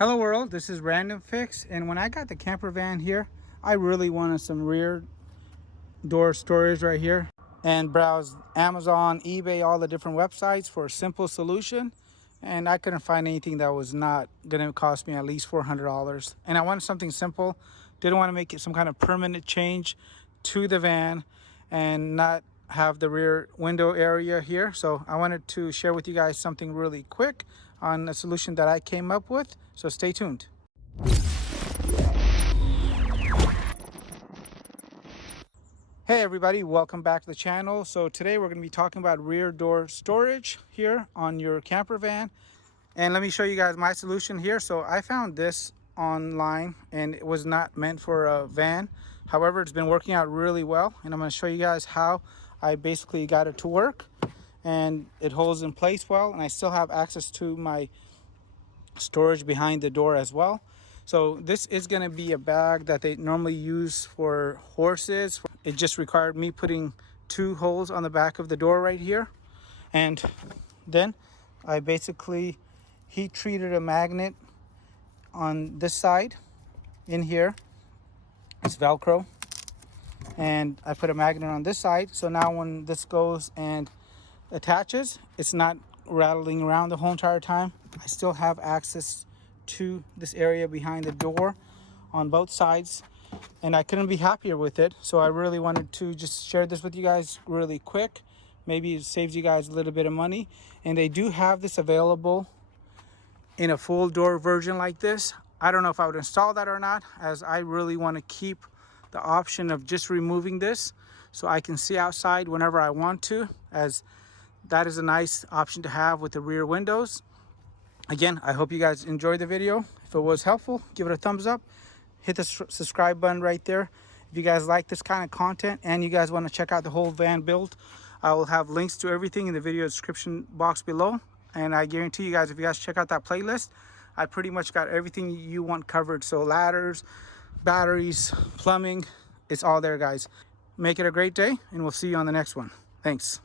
Hello world, this is Random Fix, and when I got the camper van here, I really wanted some rear door storage right here, and browsed Amazon, eBay, all the different websites for a simple solution, and I couldn't find anything that was not going to cost me at least $400. And I wanted something simple, didn't want to make it some kind of permanent change to the van and not have the rear window area here. So I wanted to share with you guys something really quick on a solution that I came up with. So stay tuned. Hey everybody, welcome back to the channel. So today we're going to be talking about rear door storage here on your camper van. And let me show you guys my solution here. So I found this online and it was not meant for a van. However, it's been working out really well, and I'm going to show you guys how I basically got it to work, and it holds in place well, and I still have access to my storage behind the door as well. So this is going to be a bag that they normally use for horses. It just required me putting 2 holes on the back of the door right here, and then I basically heat treated a magnet on this side in here. It's Velcro, and I put a magnet on this side, so now when this goes and attaches, it's not rattling around the whole entire time. I still have access to this area behind the door on both sides, and I couldn't be happier with it. So I really wanted to just share this with you guys really quick. Maybe it saves you guys a little bit of money, and they do have this available in a full door version like this. I don't know if I would install that or not, as I really want to keep the option of just removing this so I can see outside whenever I want to, as that is a nice option to have with the rear windows. Again, I hope you guys enjoyed the video. If it was helpful, give it a thumbs up. Hit the subscribe button right there. If you guys like this kind of content and you guys want to check out the whole van build, I will have links to everything in the video description box below. And I guarantee you guys, if you guys check out that playlist, I pretty much got everything you want covered. So ladders, batteries, plumbing, it's all there, guys. Make it a great day, and we'll see you on the next one. Thanks.